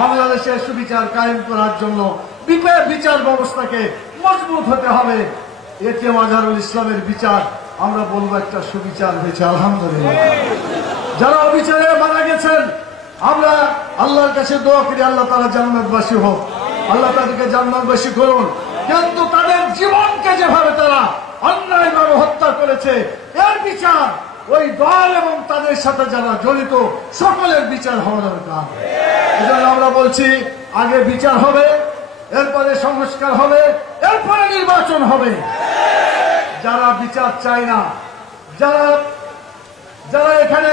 বাংলাদেশের সুবিচার কায়েম করার জন্য বিচার ব্যবস্থাকে মজবুত হতে হবে। এটিএম আজহারুল ইসলামের বিচার আমরা বলবো একটা সুবিচার হয়েছে, আলহামদুলিল্লাহ। যারা অবিচারে মারা গেছেন আমরা আল্লাহর কাছে দোয়া করি আল্লাহ তারা জান্নাতবাসী হোক, আল্লাহ তাদেরকে জান্নাতবাসী করুন। কিন্তু তাদের জীবনকে যেভাবে তারা অন্যায়ভাবে হত্যা করেছে এর বিচার ওই দল এবং তাদের সাথে যারা জড়িত সকলের বিচার হওয়া দরকার। এজন্য আমরা বলছি আগে বিচার হবে, এরপরে সংস্কার হবে, এরপরে নির্বাচন হবে। যারা বিচার চায় না, যারা এখানে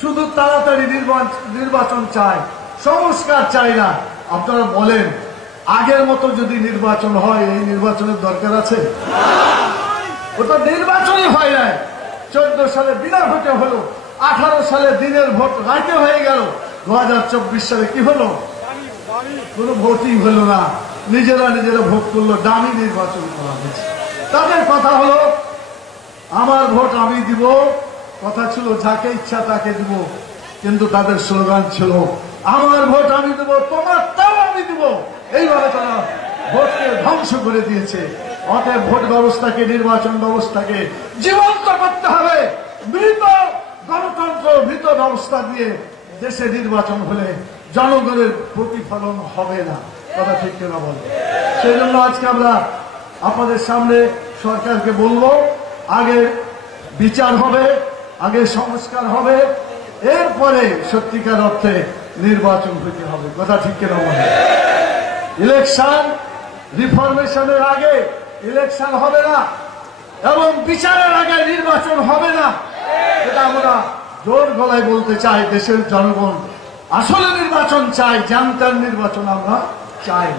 শুধু তাড়াতাড়ি নির্বাচন চায়, সংস্কার চায় না, আপনারা বলেন আগের মতো যদি নির্বাচন হয় এই নির্বাচনের দরকার আছে? ওটা নির্বাচনই হয় না। 14 সালে বিনা ভোটে হলো, 18 সালে দিনের ভোট রাতে হয়ে গেল, 2024 সালে কি হলো? কোনো ভোটই হলো না। নিজেরা ভোট করলো, দামি নির্বাচন করা হয়েছে। তাদের কথা হলো আমার ভোট আমি দিব, কথা ছিল যাকে ইচ্ছা তাকে দিব, কিন্তু তাদের স্লোগান ছিল আমার ভোট আমি দেবো, তোমার তাও আমি দিব। এইভাবে তারা ভোটকে ধ্বংস করে দিয়েছে। অতএব ভোট ব্যবস্থাকে, নির্বাচন ব্যবস্থাকে জীবন্ত করতে হবে। মৃত গণতন্ত্র, মৃত ব্যবস্থা দিয়ে দেশে নির্বাচন হলে জনগণের প্রতিফলন হবে না। কথা ঠিক কিনা বলবো? সেই জন্য আজকে আমরা আপনাদের সামনে সরকারকে বলবো আগে বিচার হবে, আগে সংস্কার হবে, এরপরে সত্যিকার অর্থে নির্বাচন হতে হবে। কথা ঠিক কিনা বলবো? ইলেকশন রিফরমেশনের আগে ইলেকশন হবে না এবং বিচারের আগে নির্বাচন হবে না। এটা আমরা জোর গলায় বলতে চাই। দেশের জনগণ আসলে নির্বাচন চাই, জানতার নির্বাচন আমরা চাই না।